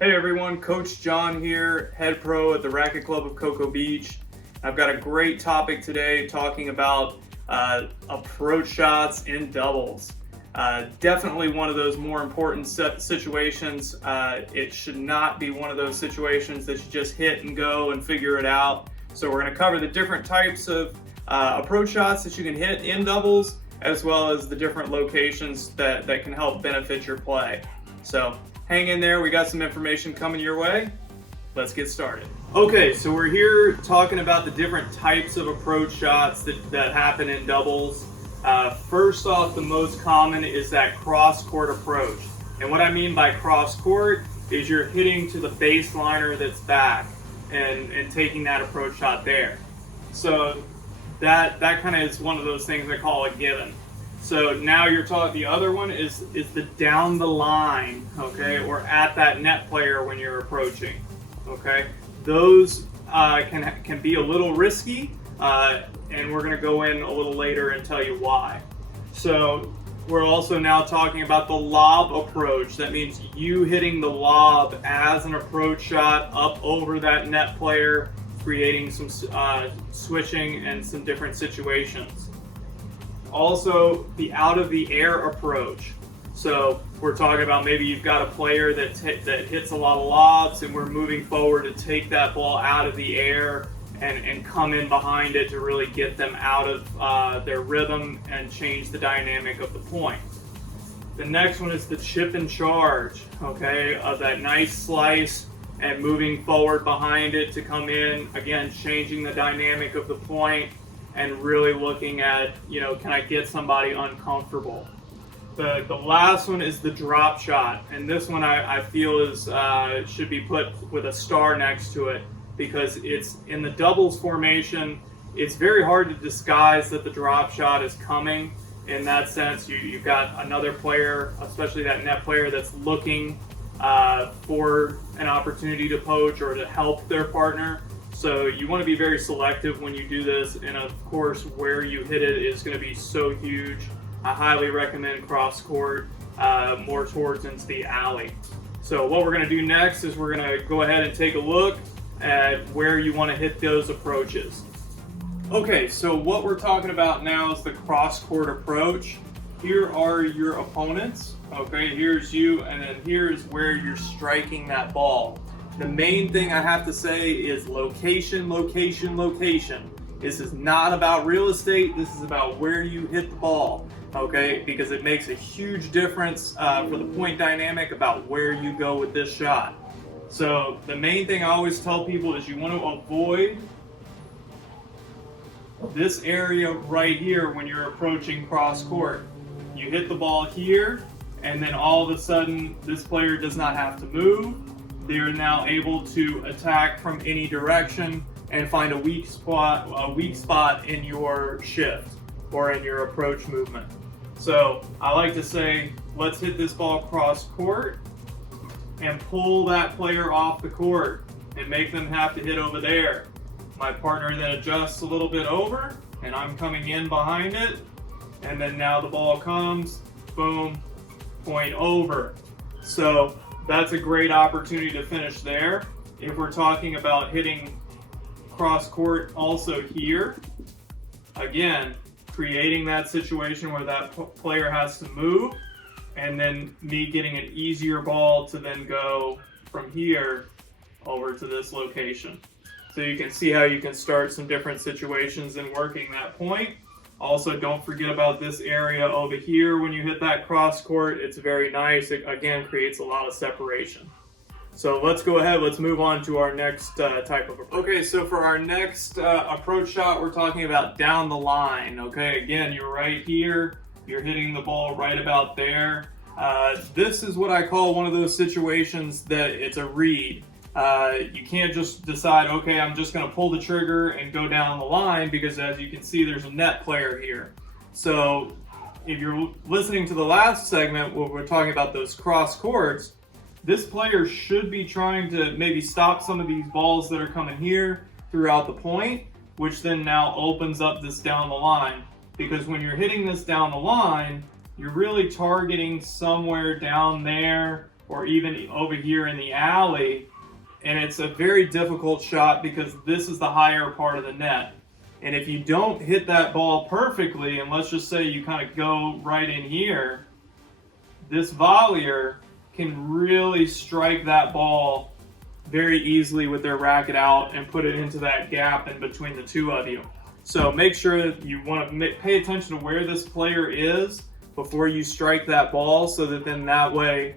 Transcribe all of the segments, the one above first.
Hey everyone, Coach John here, head pro at the Racket Club of Cocoa Beach. I've got a great topic today talking about approach shots in doubles. Definitely one of those more important situations. It should not be one of those situations that you just hit and go and figure it out. So we're going to cover the different types of approach shots that you can hit in doubles, as well as the different locations that can help benefit your play. So hang in there, we got some information coming your way. Let's get started. Okay, so we're here talking about the different types of approach shots that happen in doubles. First off, the most common is that cross-court approach. And what I mean by cross-court is you're hitting to the baseliner that's back and taking that approach shot there. So that kind of is one of those things I call a given. So now you're talking, the other one is the down the line, okay, or at that net player when you're approaching, okay. Those can be a little risky, and we're going to go in a little later and tell you why. So we're also now talking about the lob approach. That means you hitting the lob as an approach shot up over that net player, creating some switching and some different situations. Also, the out of the air approach. So we're talking about maybe you've got a player that hits a lot of lobs, and we're moving forward to take that ball out of the air and come in behind it to really get them out of their rhythm and change the dynamic of the point. The next one is the chip and charge, okay, of that nice slice and moving forward behind it to come in, again, changing the dynamic of the point and really looking at, can I get somebody uncomfortable? The last one is the drop shot, and this one I feel is should be put with a star next to it, because it's in the doubles formation. It's very hard to disguise that the drop shot is coming. In that sense, you've got another player, especially that net player, that's looking for an opportunity to poach or to help their partner. So you want to be very selective when you do this, and of course where you hit it is going to be so huge. I highly recommend cross court, more towards into the alley. So what we're going to do next is we're going to go ahead and take a look at where you want to hit those approaches. Okay, so what we're talking about now is the cross court approach. Here are your opponents, okay, here's you, and then here's where you're striking that ball. The main thing I have to say is location, location, location. This is not about real estate, this is about where you hit the ball, okay? Because it makes a huge difference for the point dynamic about where you go with this shot. So the main thing I always tell people is you want to avoid this area right here when you're approaching cross court. You hit the ball here, and then all of a sudden this player does not have to move. They're now able to attack from any direction and find a weak spot in your shift or in your approach movement. So I like to say, let's hit this ball cross court and pull that player off the court and make them have to hit over there. My partner then adjusts a little bit over, and I'm coming in behind it, and then now the ball comes, boom, point over. So that's a great opportunity to finish there. If we're talking about hitting cross court also here, again, creating that situation where that player has to move, and then me getting an easier ball to then go from here over to this location. So you can see how you can start some different situations in working that point. Also, don't forget about this area over here. When you hit that cross court, it's very nice. It, again, creates a lot of separation. So let's go ahead, let's move on to our next type of approach. Okay, so for our next approach shot, we're talking about down the line. Okay, again, you're right here. You're hitting the ball right about there. This is what I call one of those situations that it's a read. You can't just decide, okay, I'm just going to pull the trigger and go down the line, because as you can see, there's a net player here. So if you're listening to the last segment where we're talking about those cross courts, this player should be trying to maybe stop some of these balls that are coming here throughout the point, which then now opens up this down the line. Because when you're hitting this down the line, you're really targeting somewhere down there or even over here in the alley. And it's a very difficult shot because this is the higher part of the net. And if you don't hit that ball perfectly, and let's just say you kind of go right in here, this volleyer can really strike that ball very easily with their racket out and put it into that gap in between the two of you. So make sure that you want to pay attention to where this player is before you strike that ball, so that then that way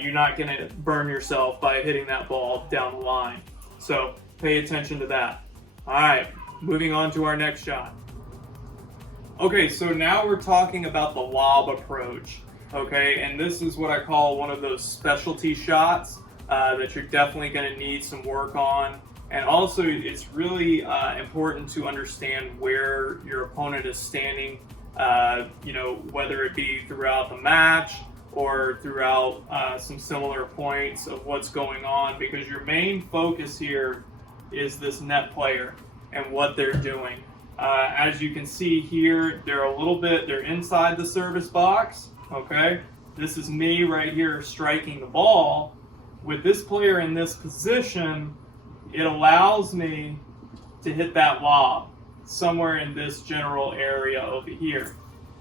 you're not going to burn yourself by hitting that ball down the line. So pay attention to that. All right, moving on to our next shot. Okay, so now we're talking about the LOB approach. Okay, and this is what I call one of those specialty shots that you're definitely going to need some work on. And also, it's really important to understand where your opponent is standing, whether it be throughout the match or throughout some similar points of what's going on, because your main focus here is this net player and what they're doing. As you can see here, they're inside the service box, okay? This is me right here striking the ball. With this player in this position, it allows me to hit that lob somewhere in this general area over here,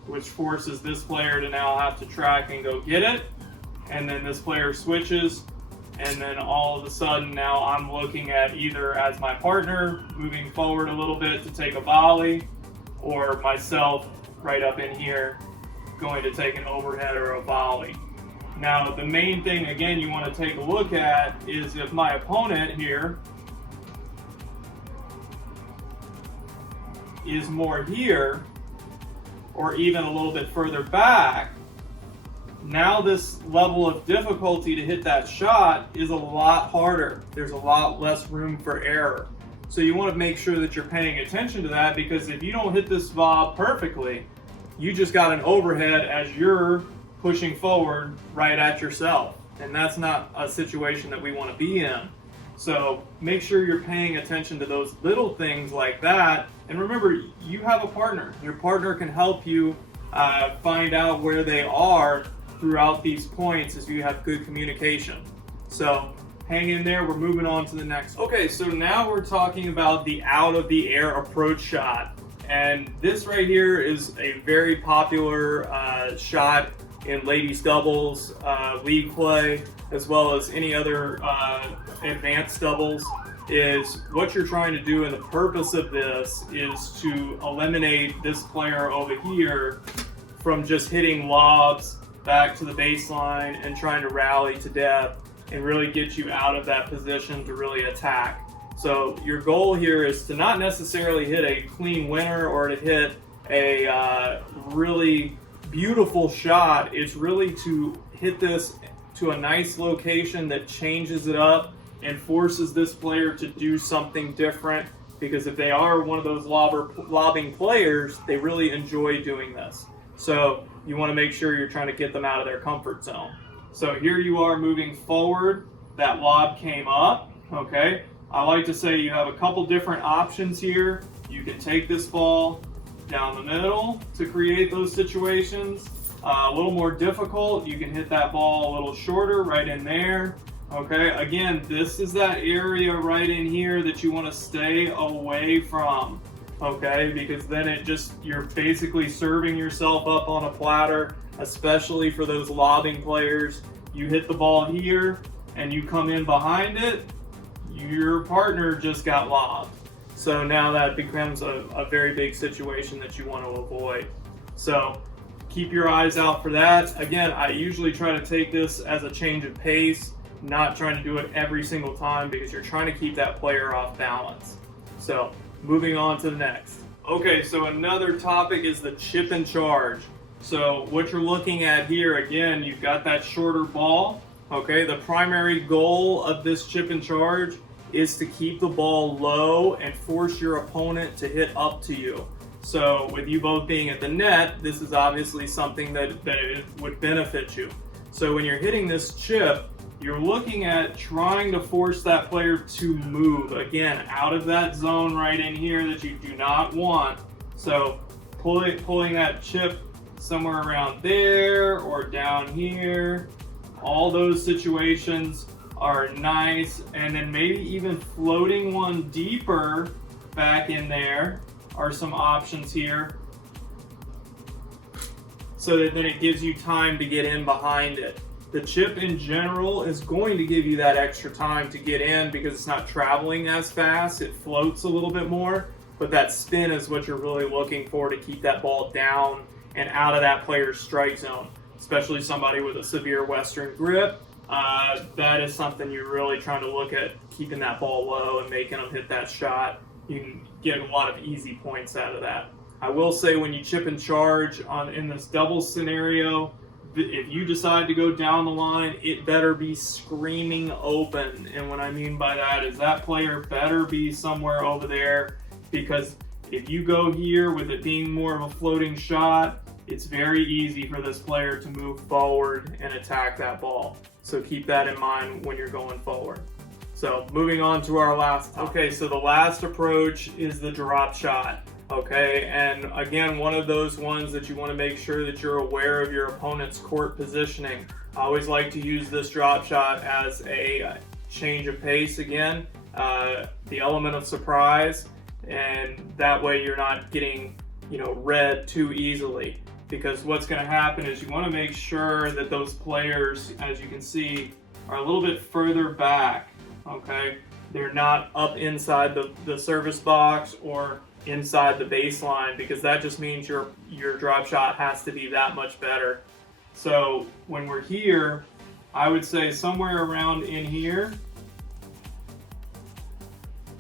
which forces this player to now have to track and go get it. And then this player switches, and then all of a sudden now I'm looking at either as my partner moving forward a little bit to take a volley, or myself right up in here going to take an overhead or a volley. Now the main thing again you want to take a look at is if my opponent here is more here, or even a little bit further back, now this level of difficulty to hit that shot is a lot harder. There's a lot less room for error. So you want to make sure that you're paying attention to that, because if you don't hit this volley perfectly, you just got an overhead as you're pushing forward right at yourself. And that's not a situation that we want to be in. So make sure you're paying attention to those little things like that. And remember, you have a partner. Your partner can help you find out where they are throughout these points as you have good communication. So hang in there, we're moving on to the next. Okay, so now we're talking about the out of the air approach shot. And this right here is a very popular shot in ladies doubles, league play, as well as any other advanced doubles. Is what you're trying to do, and the purpose of this is to eliminate this player over here from just hitting lobs back to the baseline and trying to rally to death, and really get you out of that position to really attack. So your goal here is to not necessarily hit a clean winner or to hit a really beautiful shot. It's really to hit this to a nice location that changes it up and forces this player to do something different, because if they are one of those lobbing players, they really enjoy doing this. So you want to make sure you're trying to get them out of their comfort zone. So here you are moving forward, that lob came up, okay? I like to say you have a couple different options here. You can take this ball down the middle to create those situations. A little more difficult, you can hit that ball a little shorter right in there. Okay, again, this is that area right in here that you want to stay away from, okay, because then you're basically serving yourself up on a platter, especially for those lobbing players. You hit the ball here and you come in behind it, your partner just got lobbed. So now that becomes a very big situation that you want to avoid. So keep your eyes out for that. Again, I usually try to take this as a change of pace, not trying to do it every single time, because you're trying to keep that player off balance. So moving on to the next. Okay, so another topic is the chip and charge. So what you're looking at here, again, you've got that shorter ball. Okay, the primary goal of this chip and charge is to keep the ball low and force your opponent to hit up to you. So with you both being at the net, this is obviously something that it would benefit you. So when you're hitting this chip, you're looking at trying to force that player to move, again, out of that zone right in here that you do not want. So pulling that chip somewhere around there or down here, All those situations are nice, and then maybe even floating one deeper back in there are some options here, so that then it gives you time to get in behind it. The chip in general is going to give you that extra time to get in because it's not traveling as fast. It floats a little bit more, but that spin is what you're really looking for to keep that ball down and out of that player's strike zone, especially somebody with a severe Western grip. That is something you're really trying to look at, keeping that ball low and making them hit that shot. You can get a lot of easy points out of that. I will say, when you chip and charge in this doubles scenario, if you decide to go down the line, it better be screaming open. And what I mean by that is that player better be somewhere over there, because if you go here with it being more of a floating shot, it's very easy for this player to move forward and attack that ball. So keep that in mind when you're going forward. So moving on to our last topic. Okay, so the last approach is the drop shot. Okay, and again, one of those ones that you want to make sure that you're aware of your opponent's court positioning. I always like to use this drop shot as a change of pace again, the element of surprise, and that way you're not getting, read too easily. Because what's going to happen is you want to make sure that those players, as you can see, are a little bit further back. Okay, they're not up inside the service box or inside the baseline, because that just means your drop shot has to be that much better. So when we're here, I would say somewhere around in here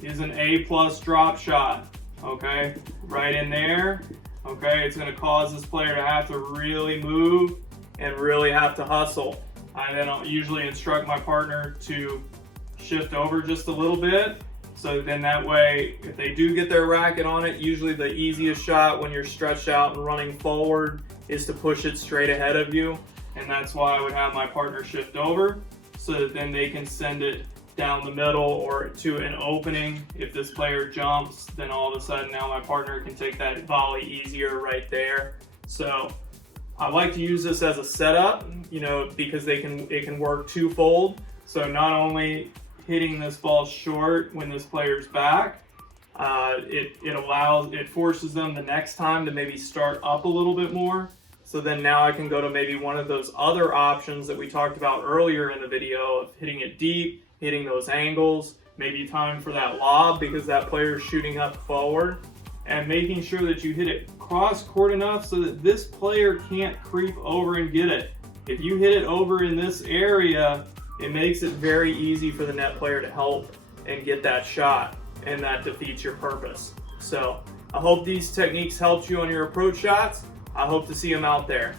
is an A+ drop shot. Okay, right in there. Okay, it's going to cause this player to have to really move and really have to hustle. I then usually instruct my partner to shift over just a little bit, so then that way, if they do get their racket on it, usually the easiest shot when you're stretched out and running forward is to push it straight ahead of you. And that's why I would have my partner shift over, so that then they can send it down the middle or to an opening. If this player jumps, then all of a sudden now my partner can take that volley easier right there. So I like to use this as a setup, because it can work twofold. So not only hitting this ball short when this player's back, it forces them the next time to maybe start up a little bit more. So then now I can go to maybe one of those other options that we talked about earlier in the video of hitting it deep, hitting those angles, maybe time for that lob because that player's shooting up forward, and making sure that you hit it cross court enough so that this player can't creep over and get it. If you hit it over in this area, it makes it very easy for the net player to help and get that shot, and that defeats your purpose. So I hope these techniques helped you on your approach shots. I hope to see them out there.